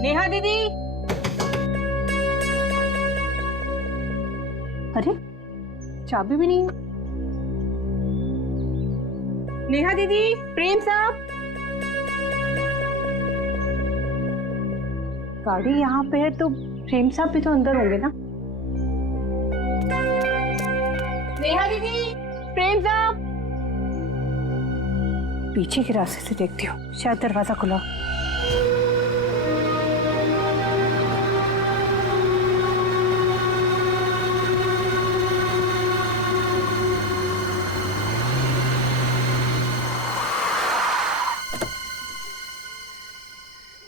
नेहा दीदी। अरे चाबी भी नहीं है। नेहा दीदी, प्रेम साहब। गाड़ी यहाँ पे है तो प्रेम साहब भी तो अंदर होंगे ना। नेहा दीदी, प्रेम साहब। पीछे के रास्ते से देखती हूँ, शायद दरवाजा खुला।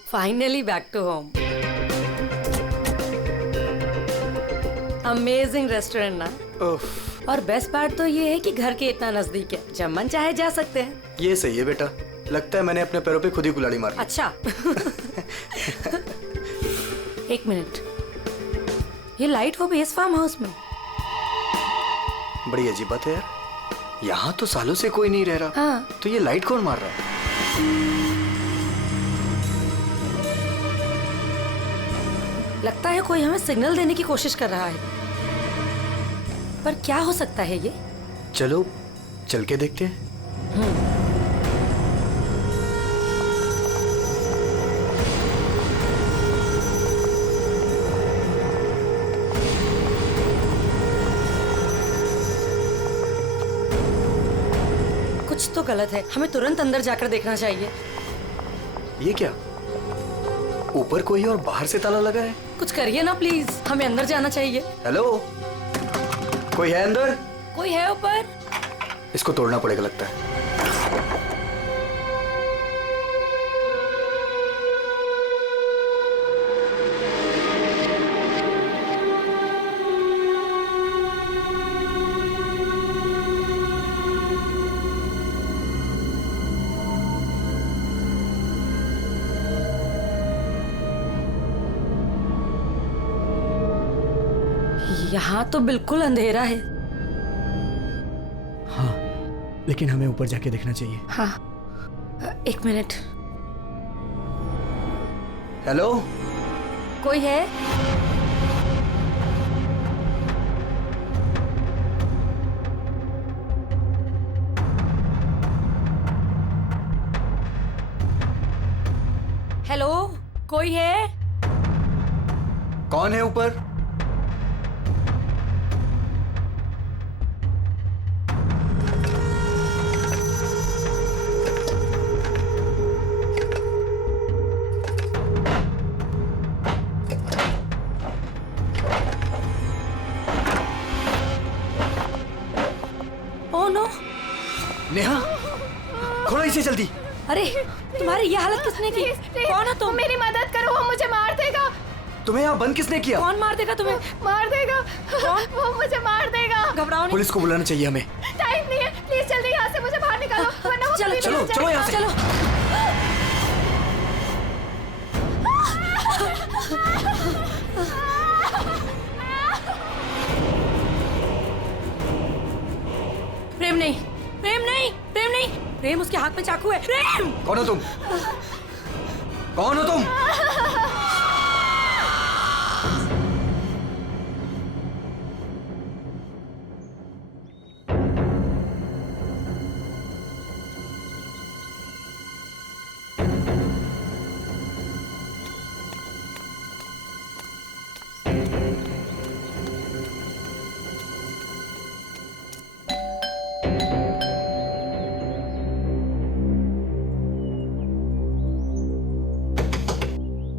Finally back to home. Amazing restaurant ना। और बेस्ट पार्ट तो ये है कि घर के इतना नजदीक है, जब मन चाहे जा सकते हैं। ये सही है बेटा, लगता है मैंने अपने पैरों पे खुद ही कुल्हाड़ी मारी। अच्छा। एक मिनट, ये लाइट वो भी इस फार्म हाउस में? बड़ी अजीब बात है यार, यहाँ तो सालों से कोई नहीं रह रहा। हाँ। तो ये लाइट कौन मार रहा है? लगता है कोई हमें सिग्नल देने की कोशिश कर रहा है, पर क्या हो सकता है ये? चलो चल के देखते हैं। कुछ तो गलत है, हमें तुरंत अंदर जाकर देखना चाहिए। ये क्या, ऊपर कोई और बाहर से ताला लगा है? कुछ करिए ना प्लीज, हमें अंदर जाना चाहिए। हेलो, कोई है अंदर? कोई है ऊपर? इसको तोड़ना पड़ेगा लगता है। यहाँ तो बिल्कुल अंधेरा है। हाँ, लेकिन हमें ऊपर जाके देखना चाहिए। हाँ, एक मिनट। हेलो, कोई है? हेलो, कोई है? कौन है ऊपर? Oh no! नेहा, खोलो इसे जल्दी। अरे, तुम्हारी ये हालत किसने की? कौन हो तुम? मेरी मदद करो, वो मुझे मार देगा। तुम्हें यहाँ बंद किसने किया? कौन मार देगा तुम्हें? मार देगा। कौन? वो मुझे मार देगा। घबराओ नहीं। पुलिस को बुलाना चाहिए हमें। टाइम नहीं है, प्लीज जल्दी यहाँ से मुझे बाहर निकालो, वरना वो चलो कभी चलो नहीं चलो जाएगा। यहाँ से। चलो। प्रेम नहीं, प्रेम नहीं, प्रेम नहीं, प्रेम उसके हाथ में चाकू है। प्रेम! कौन हो तुम? कौन हो तुम?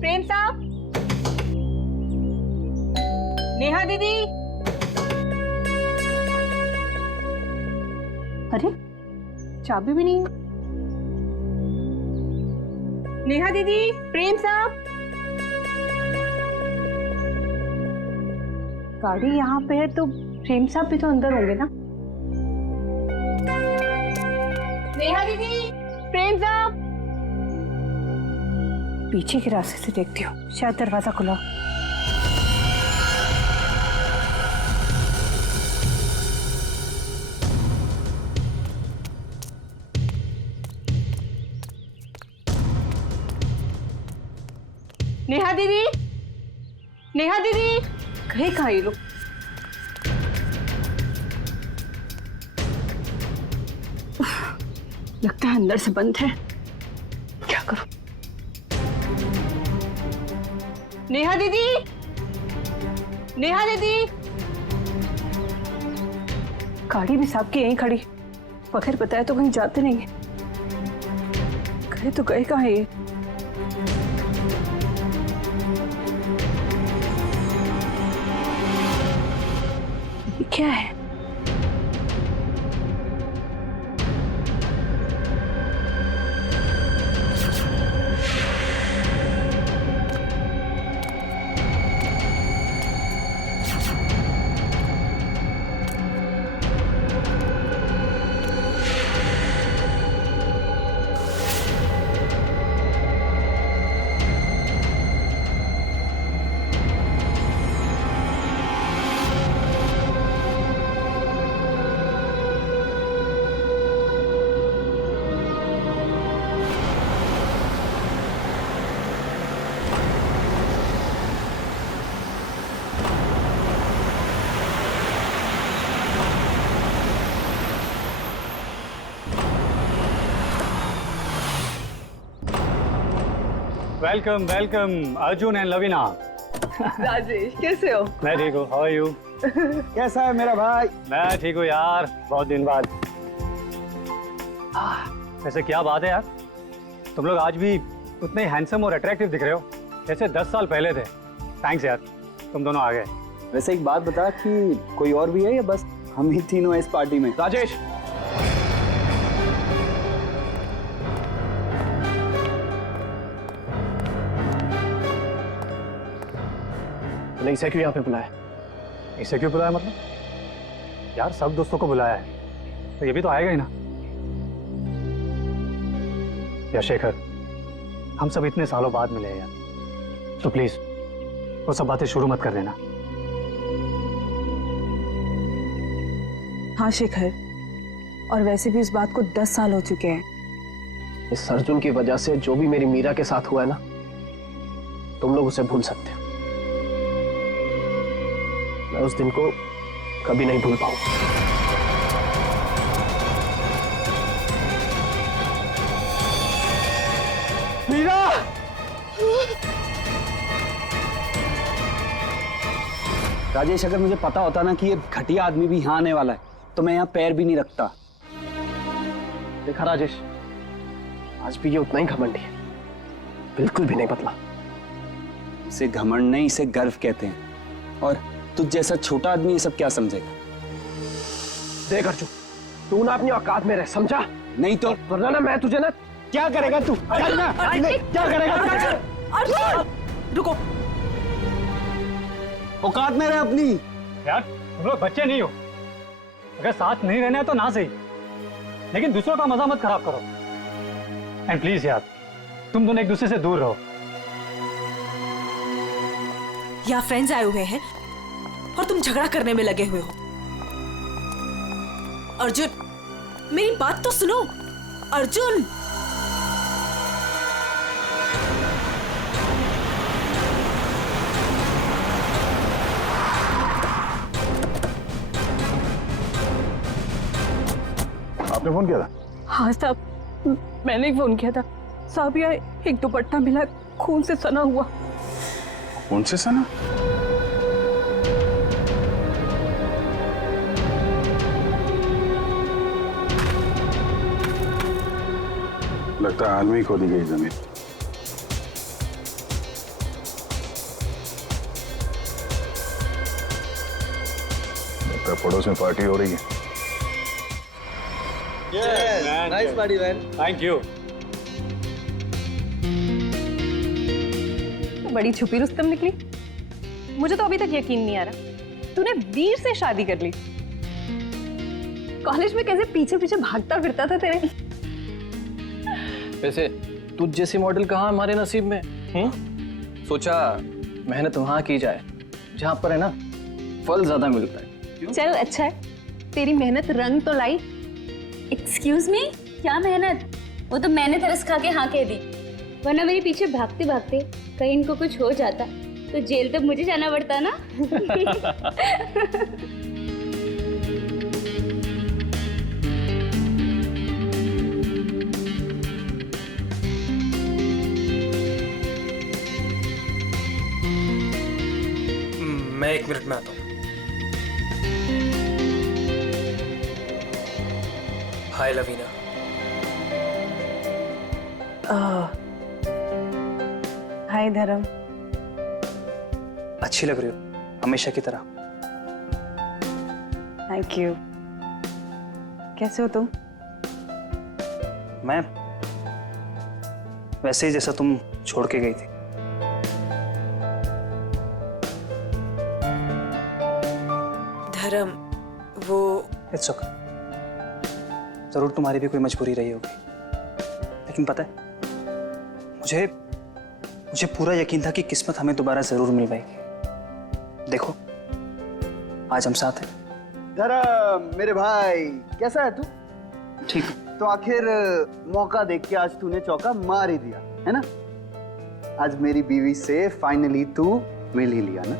प्रेम साहब, नेहा दीदी। अरे चाबी भी नहीं है। नेहा दीदी, प्रेम साहब। गाड़ी यहाँ पे है तो प्रेम साहब भी तो अंदर होंगे ना। नेहा दीदी, प्रेम साहब। पीछे के रास्ते से देखती हूँ, शायद दरवाजा खुला। नेहा दीदी, नेहा दीदी, कहीं कहाँ ये लोग? लगता है अंदर से बंद है। क्या करूं? नेहा दीदी, नेहा दीदी, गाड़ी भी साहब की यहीं खड़ी, बगैर बताए तो कहीं जाते नहीं है। गए तो गए कहाँ ये? ये क्या है? Welcome welcome Arjun and Lavina. Rajesh, कैसे हो? मैं ठीक हूँ, हाउ आर यू? कैसा है मेरा भाई? मैं ठीक हूँ यार, बहुत दिन बाद। वैसे क्या बात है यार, तुम लोग आज भी उतने हैंडसम और अट्रैक्टिव दिख रहे हो जैसे 10 साल पहले थे। थैंक्स यार, तुम दोनों आ गए। वैसे एक बात बता कि कोई और भी है या बस हम ही तीनों हैं इस पार्टी में? राजेश, नहीं, इसे क्यों यहाँ पे बुलाया? इसे क्यों बुलाया मतलब? यार सब दोस्तों को बुलाया है तो ये भी तो आएगा ही ना। या शेखर, हम सब इतने सालों बाद मिले हैं यार, तो प्लीज वो सब बातें शुरू मत कर देना। हाँ शेखर, और वैसे भी इस बात को 10 साल हो चुके हैं। इस अर्जुन की वजह से जो भी मेरी मीरा के साथ हुआ है ना, तुम लोग उसे भूल सकते हो। मैं उस दिन को कभी नहीं भूल पाऊंगा। मीरा! राजेश, अगर मुझे पता होता ना कि ये घटिया आदमी भी यहाँ आने वाला है तो मैं यहाँ पैर भी नहीं रखता। देखा राजेश, आज भी ये उतना ही घमंडी है, बिल्कुल भी नहीं बदला। इसे घमंड नहीं, इसे गर्व कहते हैं। और तुझ जैसा छोटा आदमी ये सब क्या समझेगा? देख अर्जुन, तू ना अपनी औकात में रह, समझा? नहीं तो वरना ना मैं तुझे ना। क्या करेगा तू? करना क्या करेगा तू? रुको, औकात में रह अपनी। यार तुम लोग बच्चे नहीं हो, अगर साथ नहीं रहना है तो ना सही, लेकिन दूसरों का मजा मत खराब करो। एंड प्लीज यार, तुम दोनों एक दूसरे से दूर रहो। यहाँ फ्रेंड्स आए हुए हैं और तुम झगड़ा करने में लगे हुए हो। अर्जुन, मेरी बात तो सुनो। अर्जुन, आपने फोन किया था? हाँ साहब, मैंने ही फोन किया था। साहब यार, एक दुपट्टा मिला, खून से सना हुआ। कौन से सना? लगता है हाल में ही खोदी गई जमीन। लगता है पड़ोस में पार्टी हो रही है। Nice party man. Thank you. तो बड़ी छुपी रुस्तम निकली। मुझे तो अभी तक यकीन नहीं आ रहा तूने वीर से शादी कर ली। कॉलेज में कैसे पीछे पीछे भागता फिरता था तेरे। वैसे तुझ जैसी मॉडल कहाँ हमारे नसीब में? सोचा मेहनत वहां की जाए जहां पर है ना फल ज्यादा मिलता है। चल अच्छा है, तेरी मेहनत रंग तो लाई। एक्सक्यूज मी, क्या मेहनत? वो तो मैंने तरस खा के हाँ कह दी, वरना मेरे पीछे भागते भागते कहीं इनको कुछ हो जाता तो जेल तो मुझे जाना पड़ता ना। मैं 1 मिनट में आता हूँ। हाय लवीना। हाय धर्म। अच्छी लग रही हो, हमेशा की तरह। Thank you. कैसे हो तुम? मैं वैसे ही जैसा तुम छोड़ के गई थी। धर्म, वो इट्स ओके। जरूर तुम्हारी भी कोई मजबूरी रही होगी, लेकिन पता है मुझे पूरा यकीन था कि किस्मत हमें दोबारा जरूर मिल पाएगी। देखो आज हम साथ हैं। धर्म मेरे भाई, कैसा है तू? ठीक। तो आखिर मौका देख के आज तूने चौका मार ही दिया है ना। आज मेरी बीवी से फाइनली तू मिल ही लिया ना।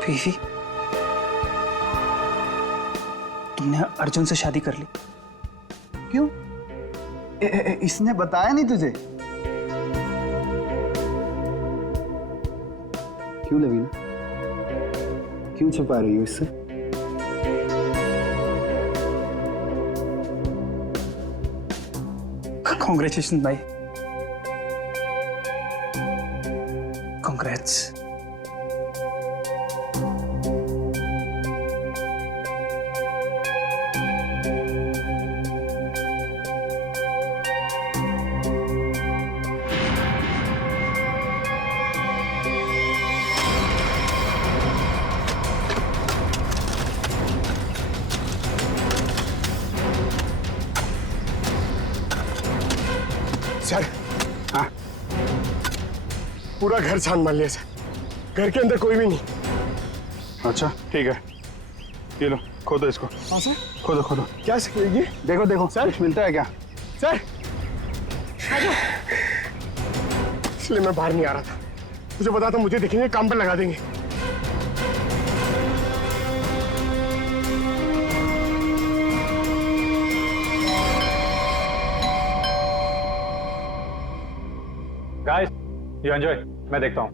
बीवी? तुमने अर्जुन से शादी कर ली? क्यों? इसने बताया नहीं तुझे? क्यों लवीना, क्यों छुपा रही हो इससे? कॉन्ग्रेचुलेशन भाई। कॉन्ग्रेट्स। सर, हाँ, पूरा घर छान मार लिया सर। घर के अंदर कोई भी नहीं। अच्छा ठीक है, ये लो खोदो इसको। हाँ सर, खोदो खोदो। क्या ये? देखो देखो सर, कुछ मिलता है क्या? सर इसलिए मैं बाहर नहीं आ रहा था। मुझे पता था मुझे देखेंगे काम पर लगा देंगे। गाइस, यू एंजॉय, मैं देखता हूँ।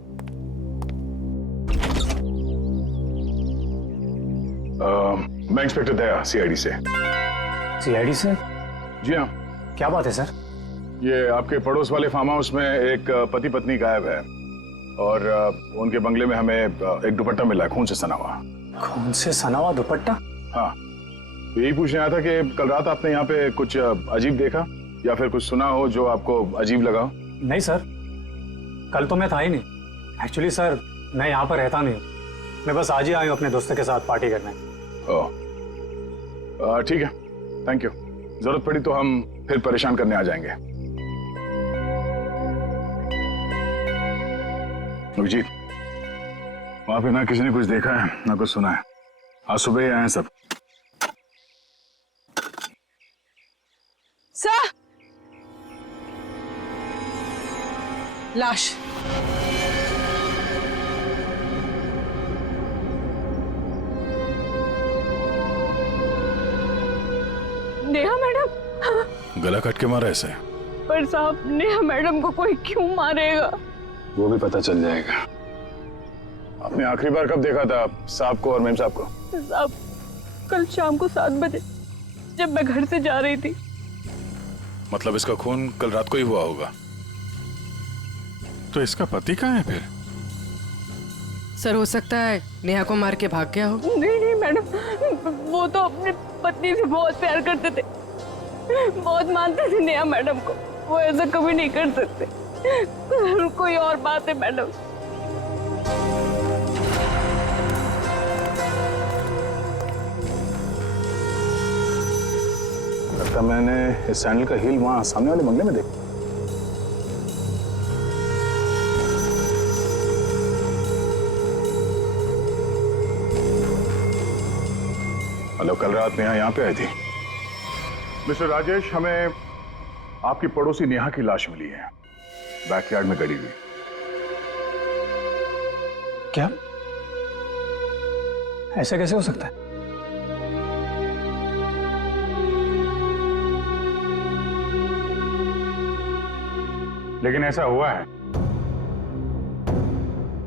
मैं इंस्पेक्टर दया, सीआईडी से। सीआईडी से? जी हाँ। क्या बात है सर? ये आपके पड़ोस वाले फार्म हाउस में एक पति पत्नी गायब है और उनके बंगले में हमें एक दुपट्टा मिला है, खून से सना हुआ। खून से सना हुआ दुपट्टा? हाँ, तो यही पूछने आया था कि कल रात आपने यहाँ पे कुछ अजीब देखा या फिर कुछ सुना हो जो आपको अजीब लगा हो? नहीं सर, कल तो मैं था ही नहीं। एक्चुअली सर, मैं यहाँ पर रहता नहीं, मैं बस आज ही आया हूँ अपने दोस्तों के साथ पार्टी करने। ओह, ठीक है, थैंक यू। जरूरत पड़ी तो हम फिर परेशान करने आ जाएंगे। अभिजीत, वहां पे ना किसी ने कुछ देखा है ना कुछ सुना है। आज सुबह ही आए हैं सब। सर, लाश। नेहा मैडम। गला कट के मारा ऐसे? पर साहब, नेहा मैडम को कोई क्यों मारेगा? वो भी पता चल जाएगा। आपने आखिरी बार कब देखा था साहब को और मेम साहब को? साहब, कल शाम को 7 बजे जब मैं घर से जा रही थी। मतलब इसका खून कल रात को ही हुआ होगा। तो इसका पति कहाँ है फिर? सर, हो सकता है नेहा को मार के भाग गया हो। नहीं नहीं मैडम, वो तो अपनी पत्नी से बहुत प्यार करते थे, बहुत मानते थे नेहा मैडम को। वो ऐसा कभी नहीं कर सकते। कोई और बात है मैडम। लगता मैंने इस सैंडल का हील वहां सामने वाले बंगले में देखा। मतलब कल रात नेहा यहाँ पे आई थी। मिस्टर राजेश, हमें आपकी पड़ोसी नेहा की लाश मिली है, बैकयार्ड में गड़ी हुई। क्या? ऐसा कैसे हो सकता है? लेकिन ऐसा हुआ है,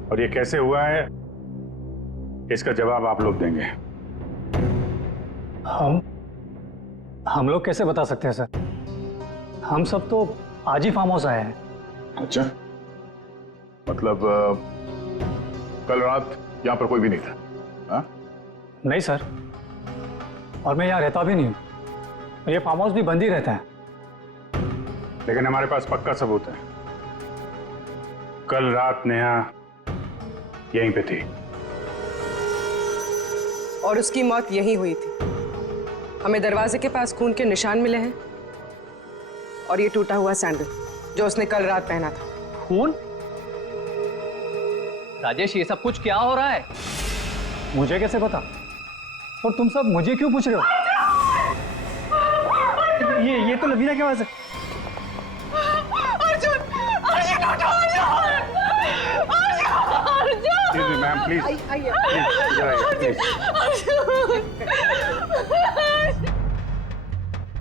और ये कैसे हुआ है इसका जवाब आप लोग देंगे। हम लोग कैसे बता सकते हैं सर? हम सब तो आज ही फार्म हाउस आए हैं। अच्छा, मतलब कल रात यहां पर कोई भी नहीं था? हाँ? नहीं सर, और मैं यहाँ रहता भी नहीं हूँ। ये फार्म हाउस भी बंद ही रहता है। लेकिन हमारे पास पक्का सबूत है, कल रात नेहा यहीं पे थी। और उसकी मौत यहीं हुई थी। हमें दरवाजे के पास खून के निशान मिले हैं और ये टूटा हुआ सैंडल जो उसने कल रात पहना था। खून? राजेश, ये सब कुछ क्या हो रहा है? मुझे कैसे पता? और तुम सब मुझे क्यों पूछ रहे हो? ये तो लवीना की आवाज है। मैम प्लीज,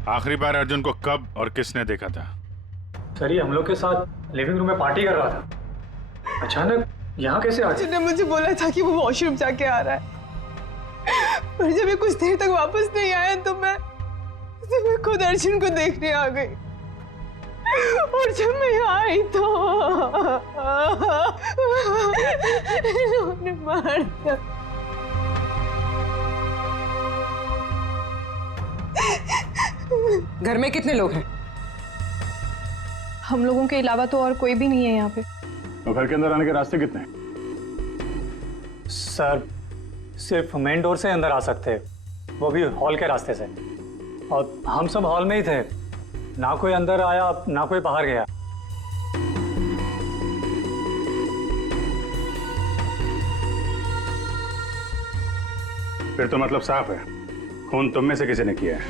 आखिरी बार अर्जुन को कब और किसने देखा था? सर, ये हम लोग के साथ लिविंग रूम में पार्टी कर रहा था। अचानक यहाँ कैसे आ गया? उसने मुझे बोला था कि वो वॉशरूम जाके आ रहा है, पर जब ये कुछ देर तक वापस नहीं आया तो मैं खुद अर्जुन को देखने आ गई। और जब मैं यहाँ आई तो इन्होंने मार दिया। घर में कितने लोग हैं? हम लोगों के अलावा तो और कोई भी नहीं है यहाँ पे। तो घर के अंदर आने के रास्ते कितने हैं? सर, सिर्फ मेन डोर से अंदर आ सकते हैं, वो भी हॉल के रास्ते से। और हम सब हॉल में ही थे, ना कोई अंदर आया ना कोई बाहर गया। फिर तो मतलब साफ है, खून तुम में से किसी ने किया है।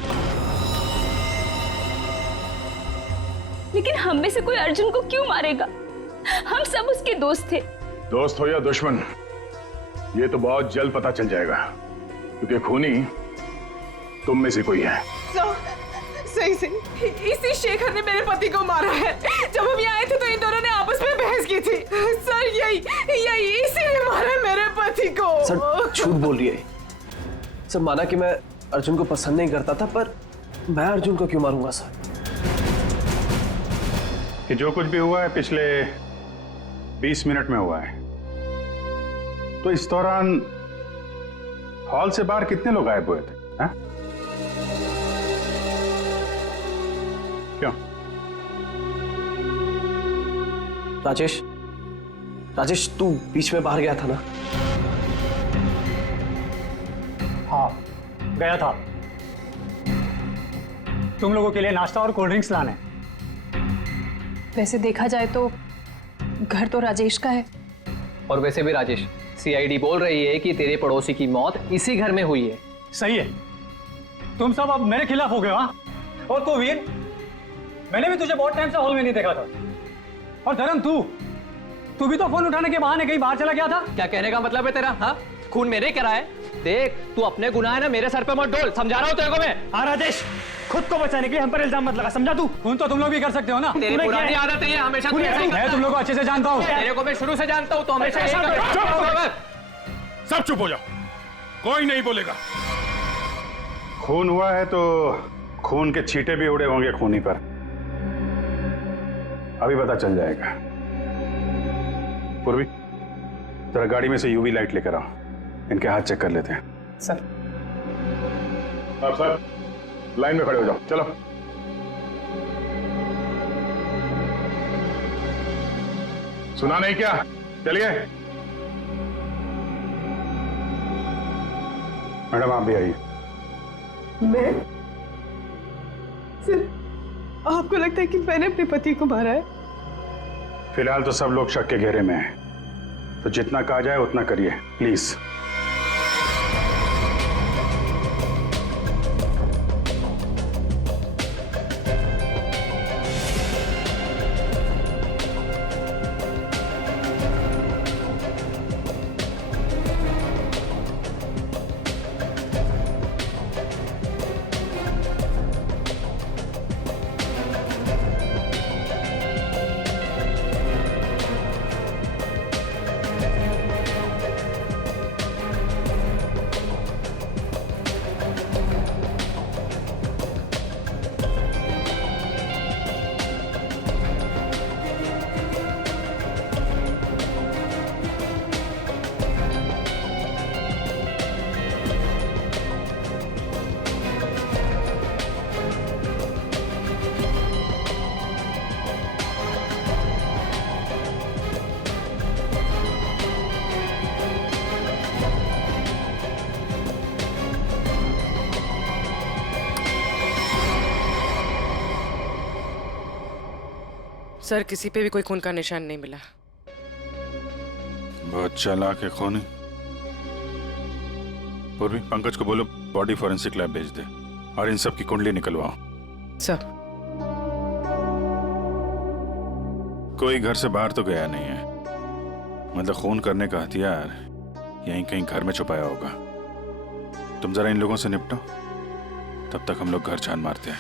लेकिन हम में से कोई अर्जुन को क्यों मारेगा? हम सब उसके दोस्त थे। दोस्त हो या दुश्मन, ये तो बहुत जल्द पता चल जाएगा, क्योंकि खूनी तुम में से कोई है। सही से इसी शेखर ने मेरे पति को मारा है। जब हम यहाँ आए थे तो इन दोनों ने आपस में बहस की थी। सर, यही इसी ने मारा मेरे पति को। सर, झूठ बोल रही है। सर, माना कि मैं अर्जुन को पसंद नहीं करता था, पर मैं अर्जुन को क्यों मारूंगा सर? कि जो कुछ भी हुआ है पिछले 20 मिनट में हुआ है। तो इस दौरान हॉल से बाहर कितने लोग गायब हुए थे? हाँ? क्यों? राजेश, तू बीच में बाहर गया था ना? हाँ, गया था तुम लोगों के लिए नाश्ता और कोल्ड ड्रिंक्स लाने। वैसे देखा जाए तो घर तो राजेश का है। और वैसे भी राजेश, सीआईडी बोल रही है कि तेरे पड़ोसी की मौत इसी घर में हुई है। सही है, तुम सब अब मेरे खिलाफ हो गए। हाँ, और तो वीर, मैंने भी तुझे बहुत टाइम से हॉल में नहीं देखा था। और धर्म, तू भी तो फोन उठाने के बहाने कहीं बाहर चला गया था। क्या कहने का मतलब है तेरा? हाँ, खून मेरे करा है। देख, तू अपने गुनाह है ना मेरे सर पे मत डोल, समझा रहा हूँ तेरे को मैं। हाँ राजेश, खुद को बचाने के लिए हम पर इल्जाम मत लगा, समझा तू? खून तो तुम लोग भी कर सकते हो ना। तेरी पुरानी आदत है, हमेशा मैं तुम लोग को अच्छे से जानता हूँ। तेरे को मैं शुरू से जानता हूँ, तो हमेशा सब चुप हो जाओ, कोई नहीं बोलेगा। खून हुआ है तो खून के छींटे भी उड़े होंगे खूनी पर, अभी पता चल जाएगा। पूर्वी, जरा गाड़ी में से यूवी लाइट लेकर आओ, इनके हाथ चेक कर लेते हैं। सर, आप सर लाइन में खड़े हो जाओ, चलो। सुना नहीं क्या? चलिए। मैडम, आप भी आइए। मैं? सर, आपको लगता है कि मैंने अपने पति को मारा है? फिलहाल तो सब लोग शक के घेरे में हैं, तो जितना कहा जाए उतना करिए प्लीज। सर किसी पे भी कोई खून का निशान नहीं मिला। बहुत चालाक है खूनी। पूर्वी, पंकज को बोलो बॉडी फॉरेंसिक लैब भेज दे और इन सब की कुंडली निकलवाओ। सर कोई घर से बाहर तो गया नहीं है, मतलब खून करने का हथियार यहीं कहीं घर में छुपाया होगा। तुम जरा इन लोगों से निपटो, तब तक हम लोग घर छान मारते हैं।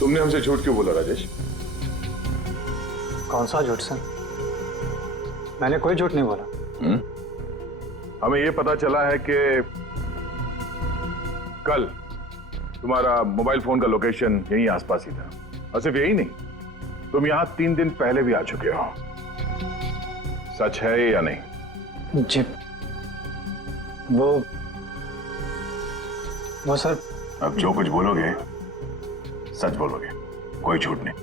तुमने हमसे झूठ क्यों बोला राजेश? कौन सा झूठ सर? मैंने कोई झूठ नहीं बोला। हमें ये पता चला है कि कल तुम्हारा मोबाइल फोन का लोकेशन यहीं आसपास ही था, और सिर्फ यही नहीं, तुम यहां 3 दिन पहले भी आ चुके हो। सच है या नहीं? जी वो सर। अब जो कुछ बोलोगे सच बोलोगे, कोई झूठ नहीं।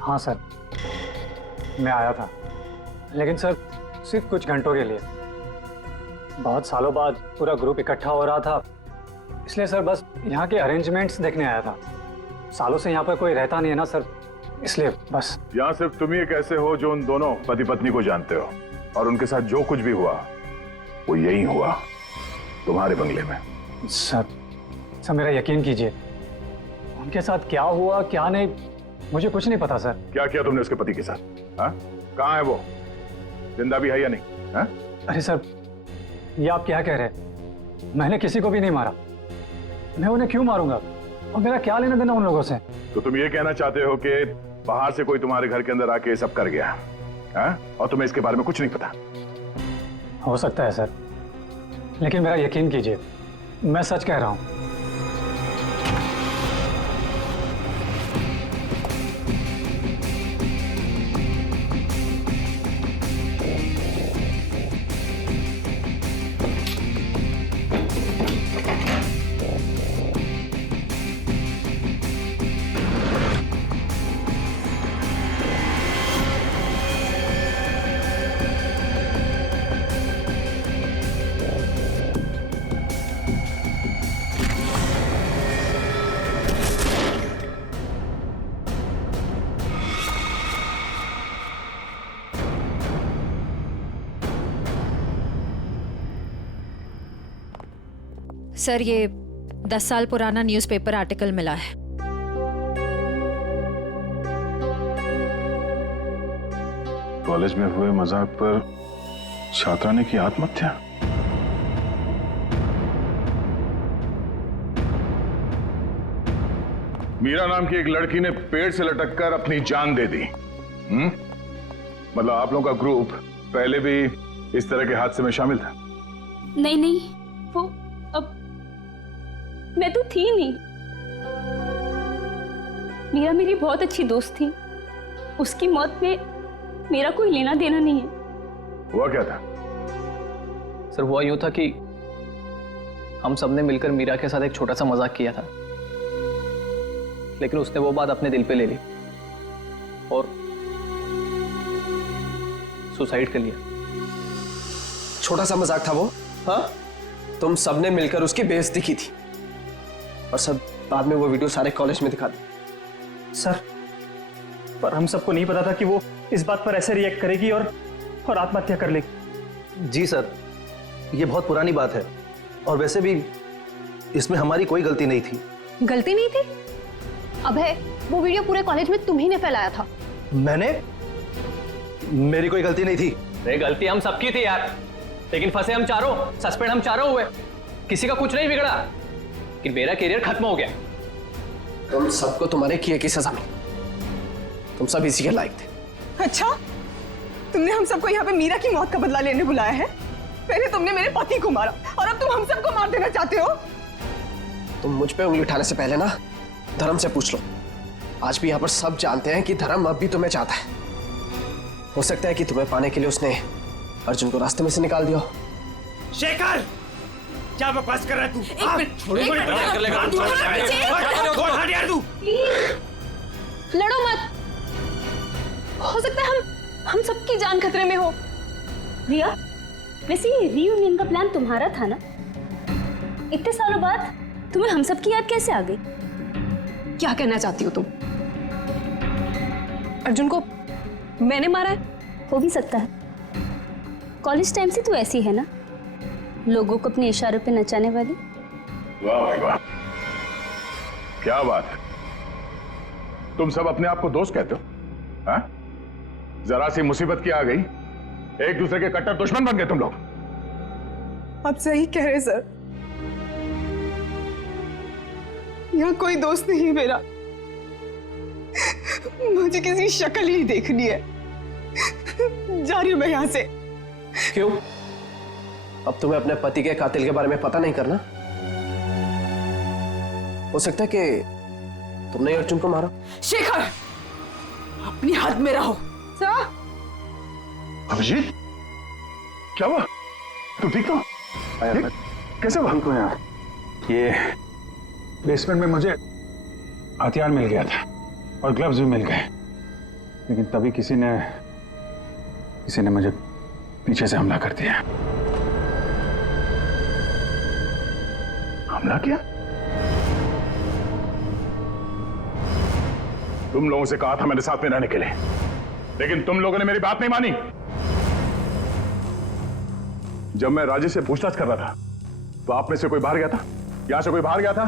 हाँ सर, मैं आया था, लेकिन सर सिर्फ कुछ घंटों के लिए। बहुत सालों बाद पूरा ग्रुप इकट्ठा हो रहा था, इसलिए सर बस यहाँ के अरेंजमेंट्स देखने आया था। सालों से यहाँ पर कोई रहता नहीं है ना सर, इसलिए बस। यहाँ सिर्फ तुम ही एक ऐसे हो जो उन दोनों पति पत्नी को जानते हो, और उनके साथ जो कुछ भी हुआ वो यही हुआ, तुम्हारे बंगले में। सर मेरा यकीन कीजिए, उनके साथ क्या हुआ क्या नहीं मुझे कुछ नहीं पता सर। क्या किया तुमने उसके पति के साथ? हाँ, कहाँ है वो? जिंदा भी है या नहीं? हाँ? अरे सर, ये आप क्या कह रहे हैं? मैंने किसी को भी नहीं मारा। मैं उन्हें क्यों मारूंगा, और मेरा क्या लेना देना उन लोगों से? तो तुम ये कहना चाहते हो कि बाहर से कोई तुम्हारे घर के अंदर आके सब कर गया, हाँ? और तुम्हें इसके बारे में कुछ नहीं पता? हो सकता है सर, लेकिन मेरा यकीन कीजिए, मैं सच कह रहा हूं। सर ये 10 साल पुराना न्यूज़पेपर आर्टिकल मिला है। कॉलेज में हुए मजाक पर छात्रा ने की आत्महत्या। मीरा नाम की एक लड़की ने पेड़ से लटककर अपनी जान दे दी। मतलब आप लोगों का ग्रुप पहले भी इस तरह के हादसे में शामिल था? नहीं नहीं, वो अब मैं तो थी नहीं। मीरा मेरी बहुत अच्छी दोस्त थी, उसकी मौत में मेरा कोई लेना देना नहीं है। हुआ क्या था? सर हुआ यूं था कि हम सबने मिलकर मीरा के साथ एक छोटा सा मजाक किया था, लेकिन उसने वो बात अपने दिल पे ले ली और सुसाइड कर लिया। छोटा सा मजाक था वो? हाँ, तुम सबने मिलकर उसकी बेइज्जती की थी और सब बाद में वो वीडियो सारे कॉलेज में दिखा दी। सर पर हम सबको नहीं पता था कि वो इस बात पर ऐसे रिएक्ट करेगी और आत्महत्या कर लेगी। जी सर, ये बहुत पुरानी बात है और वैसे भी इसमें हमारी कोई गलती नहीं थी। गलती नहीं थी? अबे वो वीडियो पूरे कॉलेज में तुम ही ने फैलाया था। मैंने? मेरी कोई गलती नहीं थी। अरे गलती हम सबकी थी यार, लेकिन फंसे हम चारों, सस्पेंड हम चारों हुए, किसी का कुछ नहीं बिगड़ा, लेकिन मेरा करियर खत्म हो गया। तुम सबको तुम्हारे किए की सजा मिली, तुम सब इसी के लायक थे। अच्छा, तुमने हम सबको यहाँ पे मीरा की मौत का बदला लेने बुलाया है? पहले तुमने मेरे पति को मारा और अब तुम हम सबको मार देना चाहते हो? तुम मुझ पे उंगली उठाने से पहले ना धर्म से पूछ लो। आज भी यहाँ पर सब जानते हैं कि धर्म अब भी तुम्हें चाहता है। हो सकता है कि तुम्हें पाने के लिए उसने अर्जुन को रास्ते में से निकाल दिया। शेखर, क्या बकवास कर रहा है तू? हम सबकी जान खतरे में हो। रिया, वैसे ये रीयूनियन का प्लान तुम्हारा था ना? इतने सालों बाद तुम्हें हम सबकी याद कैसे आ गई? क्या कहना चाहती हो तुम? अर्जुन को मैंने मारा है? हो भी सकता है। कॉलेज टाइम से तू ऐसी है ना, लोगों को अपने इशारों पे नचाने वाली। वाह भाई वाह, क्या बात है। तुम सब अपने आप को दोस्त कहते हो? हाँ? जरा सी मुसीबत की आ गई, एक दूसरे के कट्टर दुश्मन बन गए तुम लोग। आप सही कह रहे सर, यहाँ कोई दोस्त नहीं मेरा। मुझे किसी शक्ल ही देखनी है। जा रही हूं मैं यहाँ से। क्यों? अब तुम्हें अपने पति के कातिल के बारे में पता नहीं करना? हो सकता है कि तुमने अर्जुन को मारा। शेखर, अपनी हद में रहो। सर, अभिजीत, क्या हुआ? तुम ठीक हो? कैसे हुआ? को यार, ये बेसमेंट में मुझे हथियार मिल गया था और ग्लव्स भी मिल गए, लेकिन तभी किसी ने मुझे पीछे से हमला कर दिया। हमला किया? तुम लोगों से कहा था मेरे साथ में रहने के लिए, लेकिन तुम लोगों ने मेरी बात नहीं मानी। जब मैं राजेश से पूछताछ कर रहा था तो आप में से कोई बाहर गया था? यहां से कोई बाहर गया था?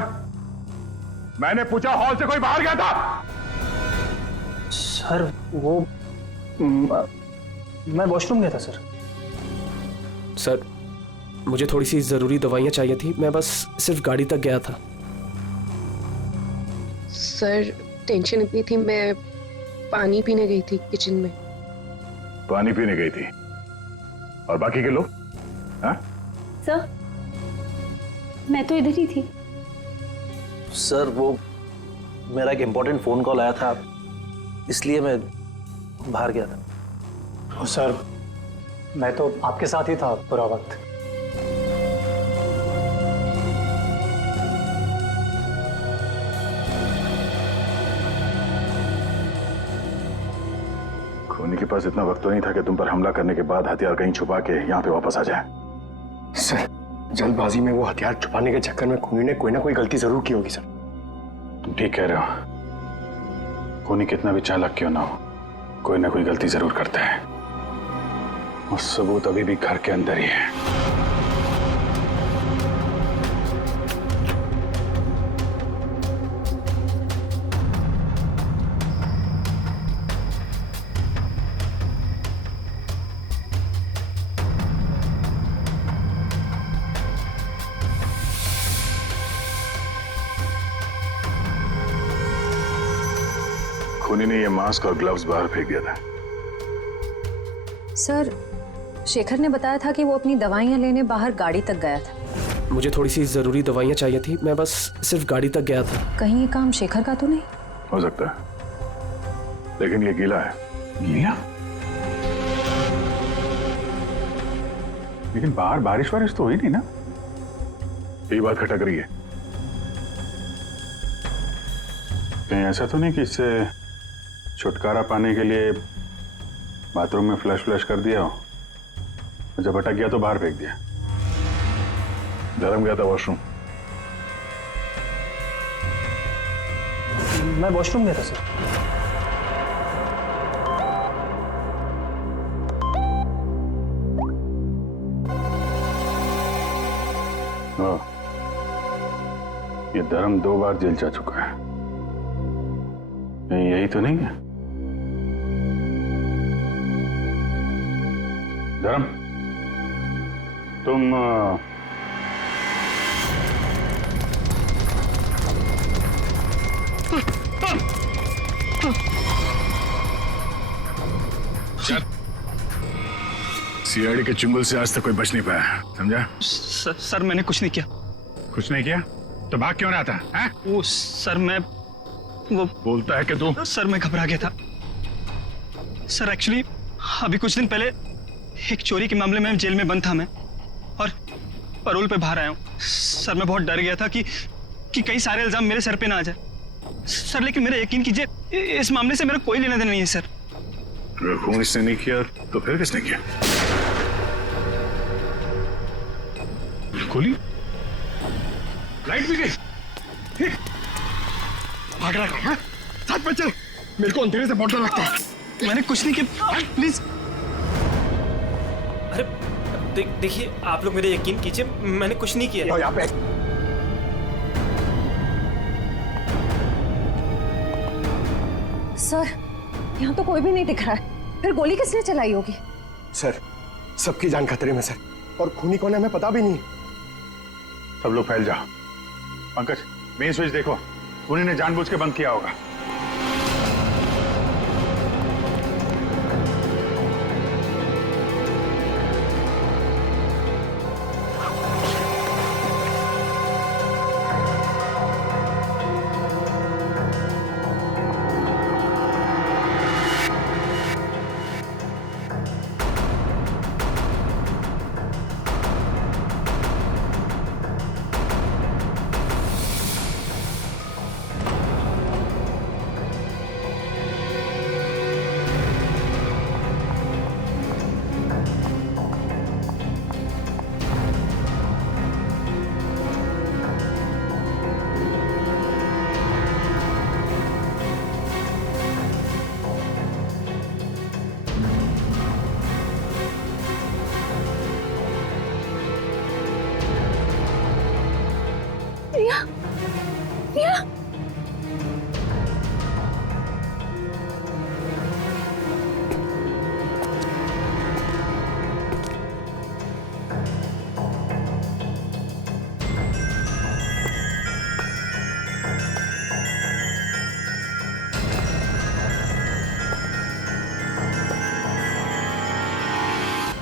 मैंने पूछा, हॉल से कोई बाहर गया था? सर वो मैं वॉशरूम गया था सर। सर, मुझे थोड़ी सी जरूरी दवाइयां चाहिए थी, मैं बस सिर्फ गाड़ी तक गया था। सर टेंशन इतनी थी, मैं पानी पीने गई थी किचन में। पानी पीने गई थी? और बाकी के लोग? हाँ? सर, मैं तो इधर ही थी। सर वो मेरा एक इम्पोर्टेंट फोन कॉल आया था, इसलिए मैं बाहर गया था। सर मैं तो आपके साथ ही था पूरा वक्त। खूनी के पास इतना वक्त तो नहीं था कि तुम पर हमला करने के बाद हथियार कहीं छुपा के यहाँ पे वापस आ जाए। सर, जल्दबाजी में वो हथियार छुपाने के चक्कर में खूनी ने कोई ना कोई गलती जरूर की होगी सर। तुम ठीक कह रहे हो, खूनी कितना भी चालाक क्यों ना हो, कोई ना कोई गलती जरूर करता है। और सबूत अभी भी घर के अंदर ही है। खूनी ने ये मास्क और ग्लव्स बाहर फेंक दिया था। सर, शेखर ने बताया था कि वो अपनी दवाइयां लेने बाहर गाड़ी तक गया था। मुझे थोड़ी सी जरूरी दवाइयां चाहिए थी, मैं बस सिर्फ गाड़ी तक गया था। कहीं ये काम शेखर का तो नहीं? हो सकता है, लेकिन ये गीला है। गीला? लेकिन बाहर बारिश वारिश तो हुई नहीं ना? यही बात खटक रही है। कहीं ऐसा तो नहीं कि इससे छुटकारा पाने के लिए बाथरूम में फ्लश कर दिया हो, जब अटक गया तो बाहर फेंक दिया? धर्म गया था वॉशरूम। मैं वॉशरूम गया था सर। ये धर्म 2 बार जेल जा चुका है, कहीं यही तो नहीं है? धर्म, तुम सीआईडी के चुंगल से आज तक कोई बच नहीं पाया, समझा? सर मैंने कुछ नहीं किया। कुछ नहीं किया तो भाग क्यों रहा था? हैं? वो सर मैं वो बोलता है कि तू। सर मैं घबरा गया था सर। एक्चुअली अभी कुछ दिन पहले एक चोरी के मामले में जेल में बंद था मैं, और पैरोल पे बाहर आया हूँ। सर मैं बहुत डर गया था कि कई सारे इल्जाम मेरे सर पे ना आ जाए सर, लेकिन मेरा यकीन कीजिए इस मामले से मेरा कोई लेना देना नहीं है सर। अगर खून इसने नहीं किया तो फिर किसने किया? गोली? लाइट भी गई। भाग रहा है? साथ में चल, मेरे को अंधेरे से बहुत डर लगता है। मैंने कुछ नहीं किया, प्लीज। अरे देखिए, आप लोग मेरे यकीन कीजिए, मैंने कुछ नहीं किया। यहाँ पे सर, यहाँ तो कोई भी नहीं दिख रहा है, फिर गोली किसने चलाई होगी? सर, सबकी जान खतरे में सर, और खूनी कौन है हमें पता भी नहीं। सब लोग फैल जाओ। पंकज, मेन स्विच देखो, खूनी ने जानबूझ के बंद किया होगा। रिया, रिया,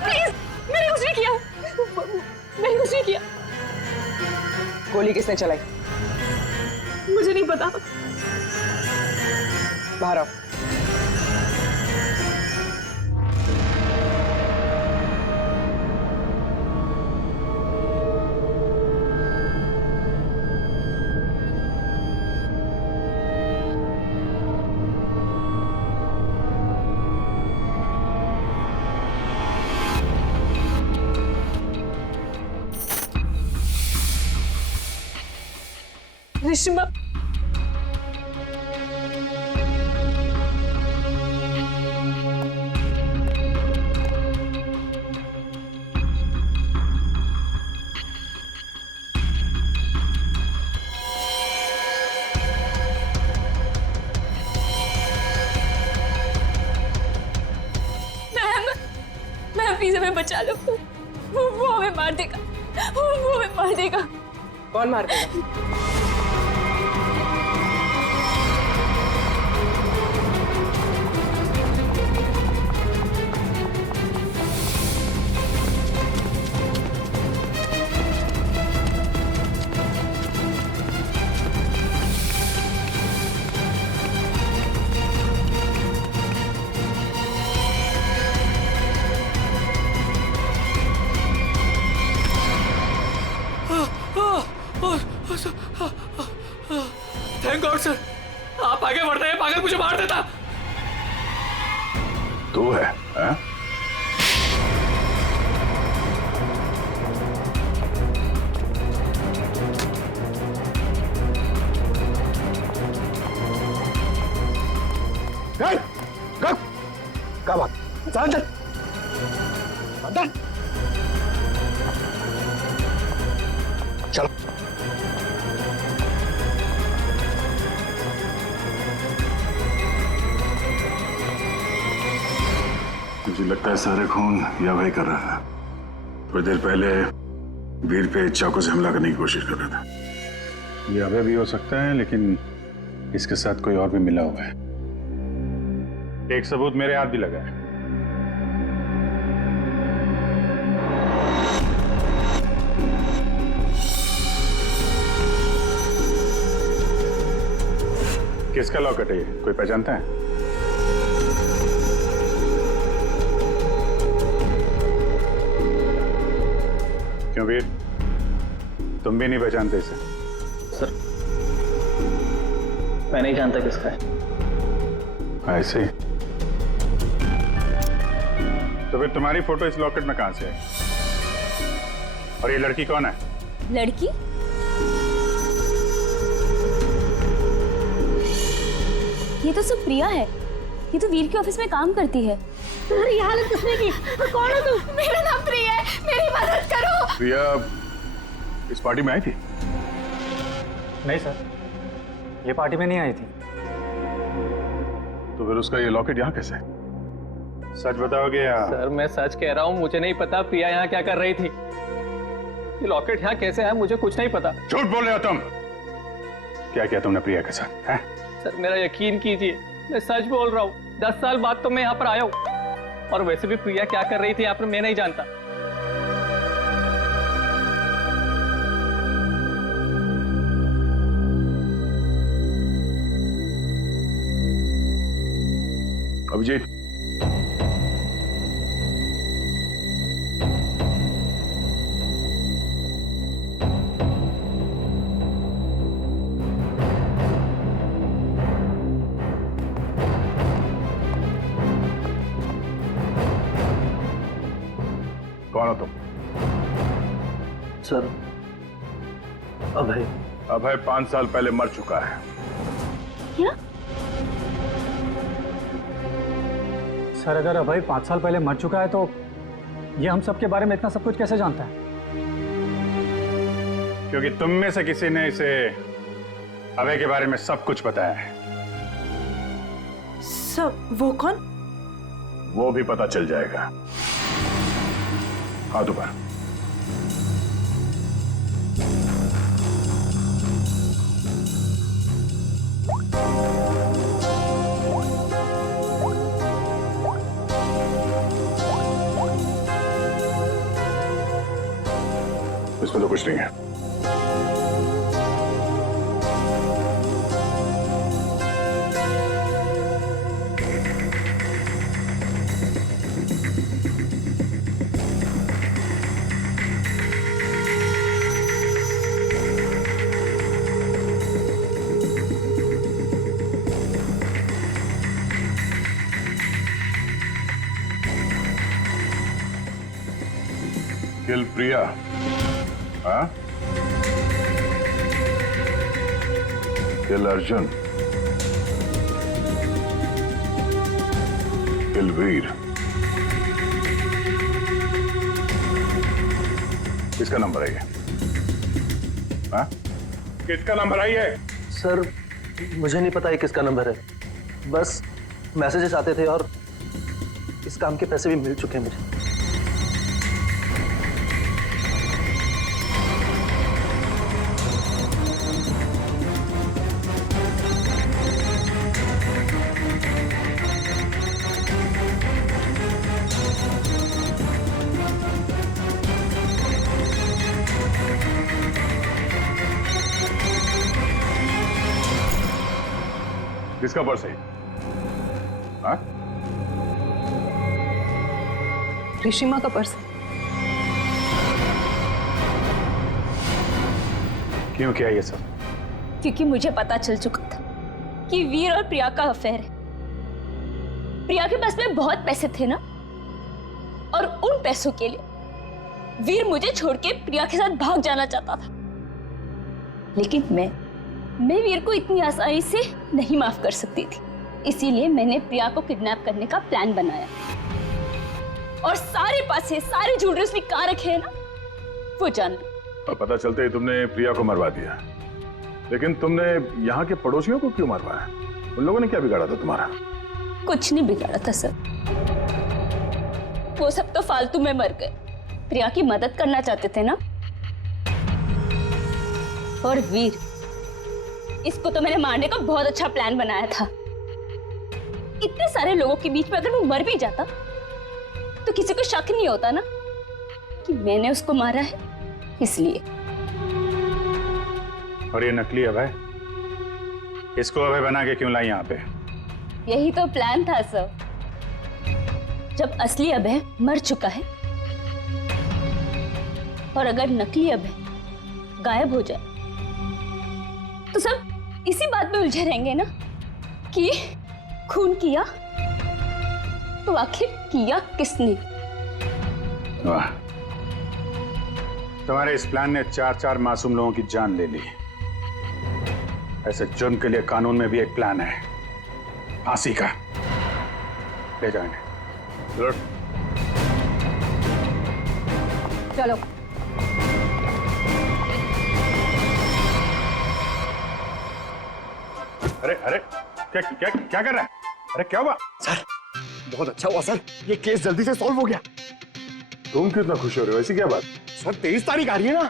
प्लीज, मैंने कुछ नहीं किया, मैंने कुछ नहीं किया। गोली किसने चलाई? मुझे नहीं पता। बाहर आओ। रिश्मा, मैम प्लीज हमें बचा लो, वो हमें मार देगा, वो हमें मार देगा। कौन मार देगा? थैंक गॉड सर, आप आगे बढ़ रहे हैं, पागल मुझे मार देता। तू है, हाँ? क्या बात? चल चल अंदर चलो। मुझे लगता है सारे खून या वही कर रहा था। थोड़ी देर पहले वीर पे चाकू से हमला करने की कोशिश कर रहा था। ये अभय भी हो सकता है, लेकिन इसके साथ कोई और भी मिला हुआ है। एक सबूत मेरे हाथ भी लगा है। किसका लॉकेट है ये? कोई पहचानता है? क्यों वीर, तुम भी नहीं पहचानते इसे? सर, मैं नहीं जानता किसका है। ऐसे तो फिर तुम्हारी फोटो इस लॉकेट में कहां से है? और ये लड़की कौन है? लड़की? ये तो सब प्रिया है। ये तो वीर के ऑफिस में काम करती है। तुम्हारी हालत किसने की? कौन हो तुम? मेरा नाम प्रिया है, मेरी मदद करो। प्रिया इस पार्टी में आई थी? नहीं सर, ये पार्टी में नहीं आई थी। तो फिर उसका ये लॉकेट यहाँ कैसे है? सच बताओगे या? सर मैं सच कह रहा हूँ, मुझे नहीं पता प्रिया यहाँ क्या कर रही थी। ये लॉकेट यहाँ कैसे है मुझे कुछ नहीं पता। झूठ बोल रहे हो तुम। क्या किया तुमने प्रिया के साथ? हैं? सर मेरा यकीन कीजिए, मैं सच बोल रहा हूँ। 10 साल बाद तो मैं यहाँ पर आया हूँ। और वैसे भी प्रिया क्या कर रही थी यहाँ पर मैं नहीं जानता। अभिजीत, कौन हो तुम? सर अभय। अभय 5 साल पहले मर चुका है। क्या? सर अगर अभय 5 साल पहले मर चुका है तो ये हम सब के बारे में इतना सब कुछ कैसे जानता है? क्योंकि तुम में से किसी ने इसे अभय के बारे में सब कुछ बताया है। सब? वो कौन? वो भी पता चल जाएगा। हाथ ऊपर। इसमें तो कुछ नहीं है। किल प्रिया, हाँ? किल अर्जुन, किल वीर। किसका नंबर है ये? हाँ? किसका नंबर है ये? सर मुझे नहीं पता ये किसका नंबर है, बस मैसेजेस आते थे और इस काम के पैसे भी मिल चुके हैं मुझे। किसका पर्स है? हाँ? ऋषिमा का पर्स है। क्यों किया ये सब? क्योंकि मुझे पता चल चुका था कि वीर और प्रिया का अफेयर है। प्रिया के पास में बहुत पैसे थे ना, और उन पैसों के लिए वीर मुझे छोड़ के प्रिया के साथ भाग जाना चाहता था। लेकिन मैं वीर को इतनी आसानी से नहीं माफ कर सकती थी। इसीलिए मैंने प्रिया को किडनैप करने का प्लान बनाया। और सारे पैसे, सारे ज्वेलरी उसने कहाँ रखे हैं ना, वो जान लो। और पता चलते ही तुमने प्रिया को मरवा दिया। लेकिन तुमने यहाँ के पड़ोसियों को क्यों मरवाया? उन लोगों ने क्या बिगाड़ा था तुम्हारा? कुछ नहीं बिगाड़ा था सर, वो सब तो फालतू में मर गए। प्रिया की मदद करना चाहते थे ना। और वीर, इसको तो मैंने मारने का बहुत अच्छा प्लान बनाया था। इतने सारे लोगों के बीच में अगर वो मर भी जाता तो किसी को शक नहीं होता ना कि मैंने उसको मारा है, इसलिए। और ये नकली अभय, इसको अभय बना के क्यों लाई यहाँ पे? यही तो प्लान था सर। जब असली अभय मर चुका है और अगर नकली अभय गायब हो जाए तो सब इसी बात में उलझे रहेंगे ना कि खून किया तो आखिर किया किसने। वाह, तुम्हारे इस प्लान ने 4-4 मासूम लोगों की जान ले ली। ऐसे जुर्म के लिए कानून में भी एक प्लान है, फांसी का। ले जाएंगे। चलो। अरे अरे, क्या क्या क्या कर रहा है? अरे क्या हुआ? सर बहुत अच्छा हुआ सर, ये केस जल्दी से सॉल्व हो गया। तुम कितना खुश हो रहे हो? ऐसी क्या बात? सर 23 तारीख आ रही है ना?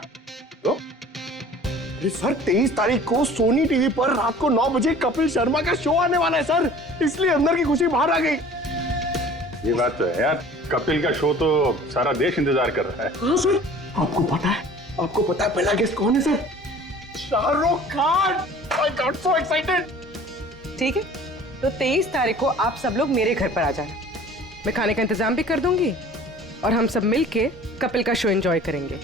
तो अरे सर 23 तारीख को सोनी टीवी पर रात को 9 बजे कपिल शर्मा का शो आने वाला है सर, इसलिए अंदर की खुशी बाहर आ गई। ये बात तो है यार, कपिल का शो तो सारा देश इंतजार कर रहा है। हाँ सर, आपको पता है पहला गेस्ट कौन है sir? Shahrukh Khan. I got so excited। ठीक है, तो 23 तारीख को आप सब लोग मेरे घर पर आ जाना। मैं खाने का इंतजाम भी कर दूंगी और हम सब मिलके कपिल का शो एंजॉय करेंगे।